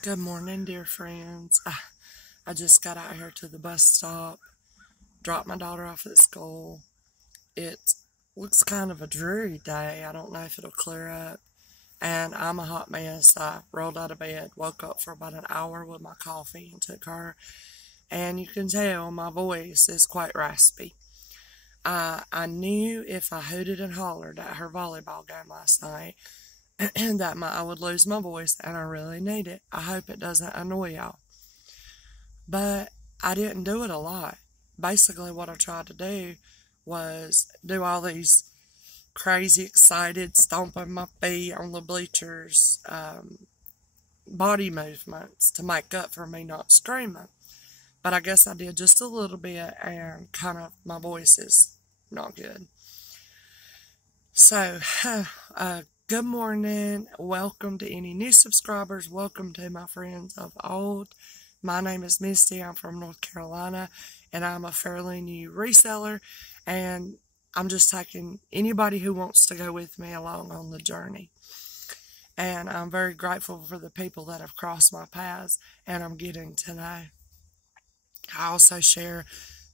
Good morning, dear friends. I just got out here to the bus stop, dropped my daughter off at school. It looks kind of a dreary day. I don't know if it'll clear up. And I'm a hot mess. I rolled out of bed, woke up for about an hour with my coffee, and took her. And you can tell my voice is quite raspy. I knew if I hooted and hollered at her volleyball game last night, that I would lose my voice, and I really need it. I hope it doesn't annoy y'all. But I didn't do it a lot. Basically, what I tried to do was do all these crazy, excited, stomping my feet on the bleachers, body movements to make up for me not screaming. But I guess I did just a little bit, and kind of my voice is not good. So, good morning. Welcome to any new subscribers. Welcome to my friends of old. My name is Misty. I'm from North Carolina, and I'm a fairly new reseller. And I'm just taking anybody who wants to go with me along on the journey. And I'm very grateful for the people that have crossed my paths and I'm getting to know. I also share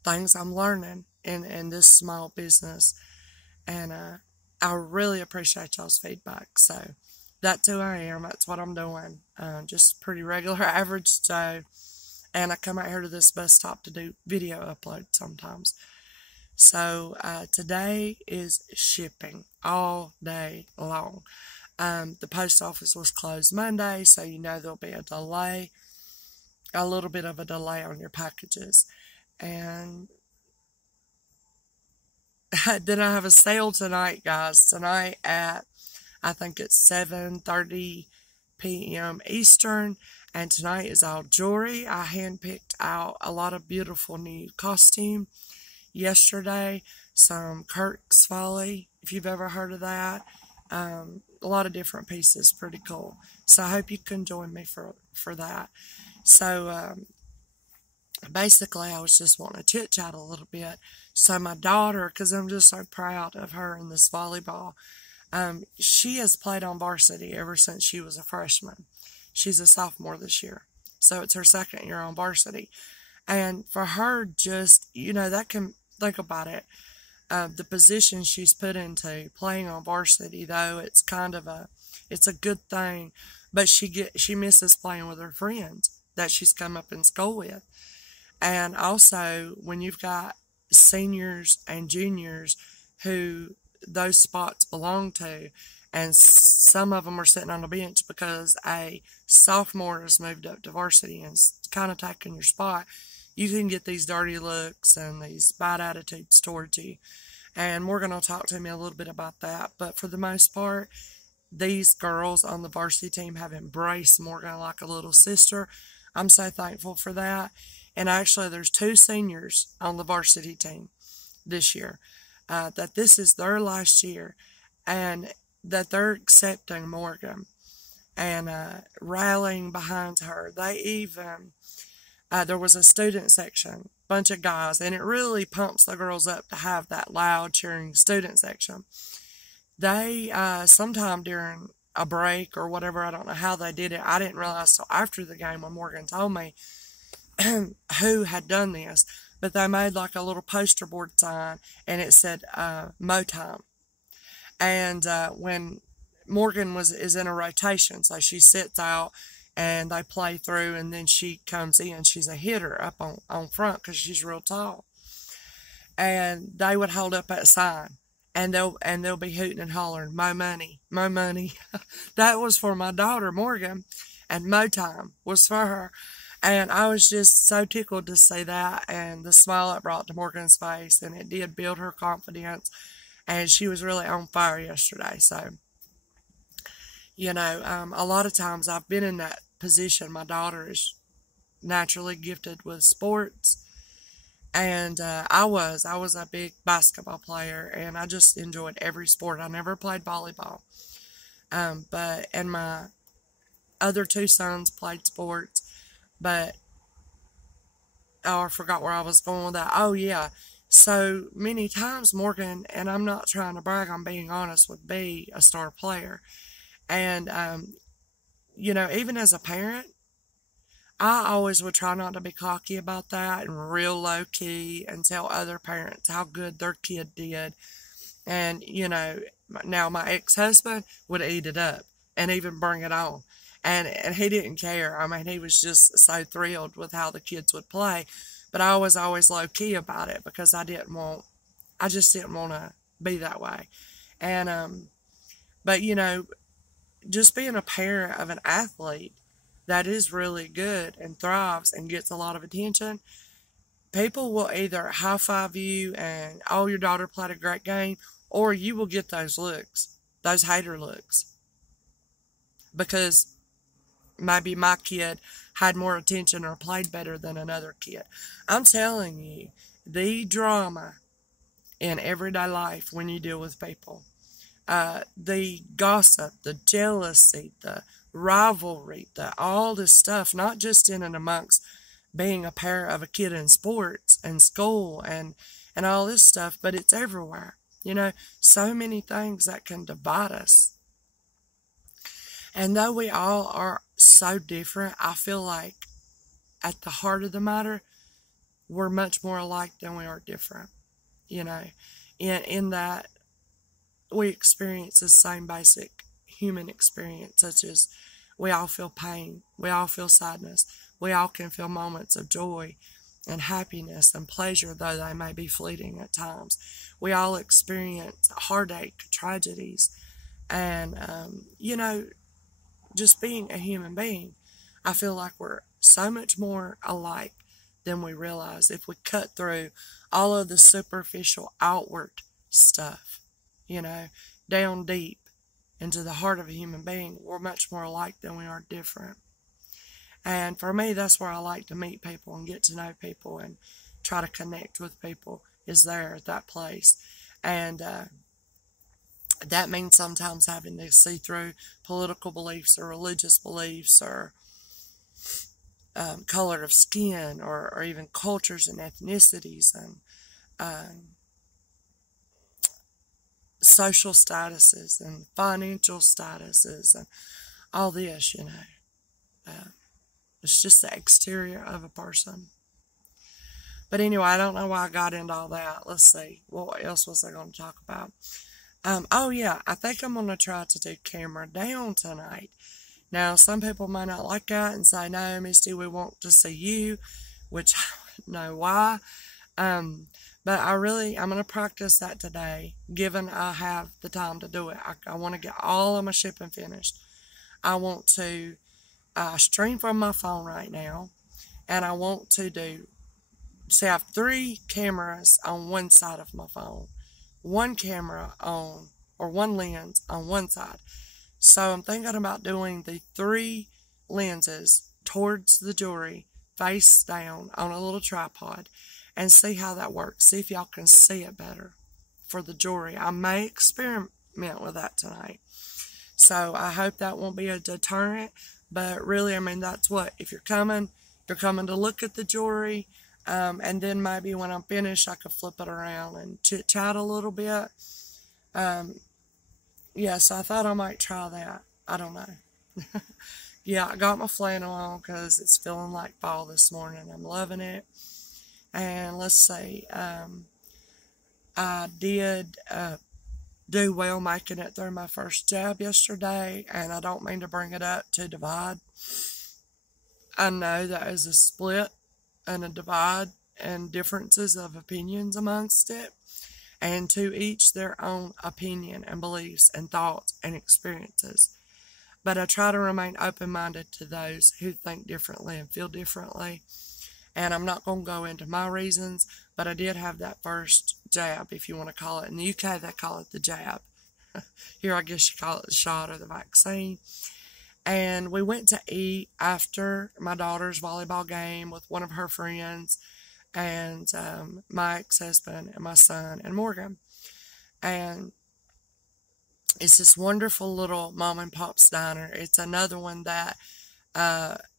things I'm learning in this small business. And I really appreciate y'all's feedback. So that's who I am. That's what I'm doing. Just pretty regular, average Joe. And I come out here to this bus stop to do video uploads sometimes. So today is shipping all day long. The post office was closed Monday, so you know there'll be a delay, a little bit of a delay on your packages. And then I have a sale tonight, guys. Tonight at, I think it's 7:30 p.m. Eastern. And tonight is all jewelry. I handpicked out a lot of beautiful new costume yesterday. Some Kirk's Folly, if you've ever heard of that. A lot of different pieces. Pretty cool. So I hope you can join me for that. So basically, I was just wanting to chit-chat a little bit. So my daughter, because I'm just so proud of her in this volleyball, she has played on varsity ever since she was a freshman. She's a sophomore this year. So it's her second year on varsity. And for her, just, that can, think about it. The position she's put into playing on varsity, though, it's a good thing. But she misses playing with her friends that she's come up in school with. And also, when you've got seniors and juniors who those spots belong to, and some of them are sitting on the bench because a sophomore has moved up to varsity and kind of taking your spot, you can get these dirty looks and these bad attitudes towards you. And Morgan will talk to me a little bit about that. But for the most part, these girls on the varsity team have embraced Morgan like a little sister. I'm so thankful for that. And actually, there's 2 seniors on the varsity team this year, that this is their last year, and that they're accepting Morgan and rallying behind her. They even, there was a student section, bunch of guys, and it really pumps the girls up to have that loud cheering student section. They, sometime during a break or whatever, I don't know how they did it, I didn't realize till after the game when Morgan told me who had done this, but they made like a little poster board sign, and it said "Mo time." And when Morgan is in a rotation, so she sits out and they play through, and then she comes in. She's a hitter up on front because she's real tall. And they would hold up that sign, and they'll be hooting and hollering, "Mo money, mo money." That was for my daughter Morgan, and "Mo time" was for her. And I was just so tickled to see that, and the smile it brought to Morgan's face, and it did build her confidence, and she was really on fire yesterday. So, a lot of times I've been in that position. My daughter is naturally gifted with sports, and I was a big basketball player, and I just enjoyed every sport. I never played volleyball, and my other 2 sons played sports. But, I forgot where I was going with that. Oh, yeah. So many times Morgan, and I'm not trying to brag, I'm being honest, would be a star player. And, even as a parent, I always would try not to be cocky about that and real low key and tell other parents how good their kid did. And, now my ex-husband would eat it up and even bring it on. And he didn't care. I mean, he was just so thrilled with how the kids would play. But I was always low key about it because I just didn't want to be that way. And, but just being a parent of an athlete that is really good and thrives and gets a lot of attention, people will either high five you and, oh, your daughter played a great game, or you will get those looks, those hater looks. Because maybe my kid had more attention or played better than another kid. I'm telling you, the drama in everyday life when you deal with people, the gossip, the jealousy, the rivalry, all this stuff, not just in and amongst being a parent of a kid in sports and school and all this stuff, but it's everywhere. So many things that can divide us. And though we all are so different, I feel like at the heart of the matter, we're much more alike than we are different. In that we experience the same basic human experience, such as we all feel pain, we all feel sadness, we all can feel moments of joy and happiness and pleasure, though they may be fleeting at times. We all experience heartache, tragedies, and, just being a human being, I feel like we're so much more alike than we realize if we cut through all of the superficial outward stuff, down deep into the heart of a human being. We're much more alike than we are different. And for me, that's where I like to meet people and get to know people and try to connect with people, is there at that place. And that means sometimes having to see through political beliefs or religious beliefs or color of skin or even cultures and ethnicities and social statuses and financial statuses and all this, it's just the exterior of a person. But anyway, I don't know why I got into all that. Let's see. What else was I going to talk about? Oh yeah, I think I'm going to try to do camera down tonight. Now, some people might not like that and say, no, Misty, we want to see you, which I don't know why. But I'm going to practice that today, given I have the time to do it. I want to get all of my shipping finished. I want to stream from my phone right now, and I want to I have 3 cameras on one side of my phone, one camera on, or one lens on one side. So I'm thinking about doing the 3 lenses towards the jewelry, face down on a little tripod, and see how that works. See if y'all can see it better for the jewelry. I may experiment with that tonight. So I hope that won't be a deterrent. But really, that's what, if you're coming to look at the jewelry, and then maybe when I'm finished, I could flip it around and chit-chat a little bit. Yeah, so I thought I might try that. I don't know. Yeah, I got my flannel on because it's feeling like fall this morning. I'm loving it. And let's see, I did do well making it through my first jab yesterday, and I don't mean to bring it up to divide. I know that is a split and a divide and differences of opinions amongst it, and to each their own opinion and beliefs and thoughts and experiences. But I try to remain open-minded to those who think differently and feel differently. And I'm not going to go into my reasons, but I did have that first jab, if you want to call it. In the UK, they call it the jab. Here, I guess you call it the shot or the vaccine. And we went to eat after my daughter's volleyball game with one of her friends and my ex-husband and my son and Morgan. And it's this wonderful little mom and pop's diner. It's another one that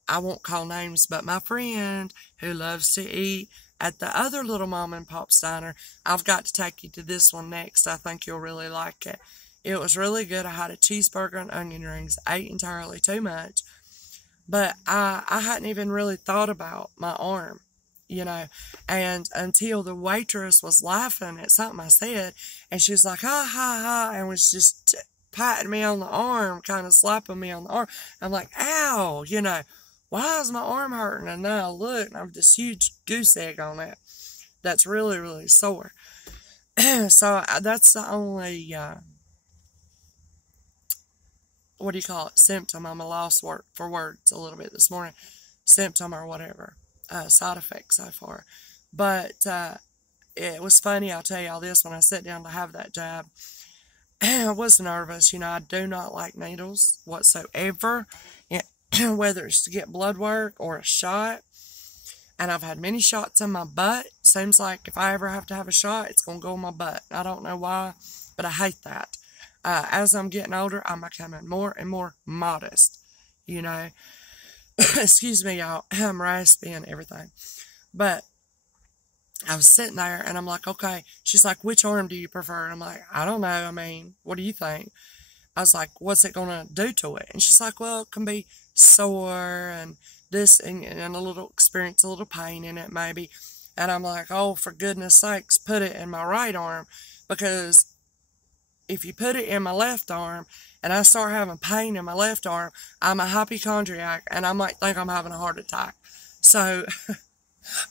I won't call names, but my friend who loves to eat at the other little mom and pop's diner, I've got to take you to this one next. I think you'll really like it. It was really good. I had a cheeseburger and onion rings. Ate entirely too much. But I hadn't even really thought about my arm, and until the waitress was laughing at something I said, and she was like, ha, ha, ha, and was just patting me on the arm, kind of slapping me on the arm. I'm like, ow, why is my arm hurting? And then I look, and I have this huge goose egg on it that's really, really sore. So that's the only, what do you call it, symptom. I'm a lost for words a little bit this morning. Symptom or whatever, side effect so far. But it was funny, I'll tell y'all this, when I sat down to have that jab, I was nervous. I do not like needles whatsoever, whether it's to get blood work or a shot. And I've had many shots in my butt. Seems like if I ever have to have a shot, it's going to go in my butt. I don't know why, but I hate that. As I'm getting older, I'm becoming more and more modest, Excuse me, y'all. I'm raspy and everything. But I was sitting there, and I'm like, okay. She's like, which arm do you prefer? And I'm like, I don't know. I mean, what do you think? I was like, what's it going to do to it? And she's like, well, it can be sore and this and experience a little pain in it maybe. And I'm like, oh, for goodness sakes, put it in my right arm, because if you put it in my left arm and I start having pain in my left arm, I'm a hypochondriac and I might think I'm having a heart attack. So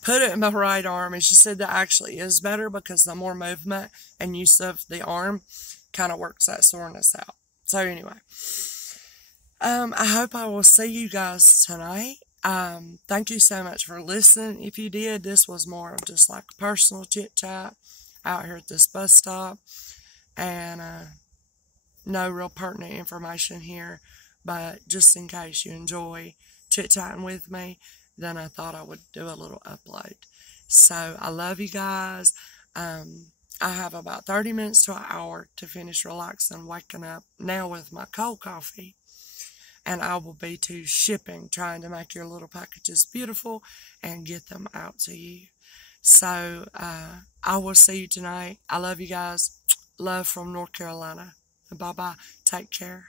put it in my right arm. And she said that actually is better, because the more movement and use of the arm kind of works that soreness out. So anyway, I hope I will see you guys tonight. Thank you so much for listening. If you did, this was more of just like a personal chit chat out here at this bus stop, and no real pertinent information here, but just in case you enjoy chit chatting with me, then I thought I would do a little upload. So I love you guys. I have about 30 minutes to an hour to finish relaxing, waking up now with my cold coffee. And I will be to shipping, trying to make your little packages beautiful and get them out to you. So I will see you tonight. I love you guys. Love from North Carolina. Bye-bye. Take care.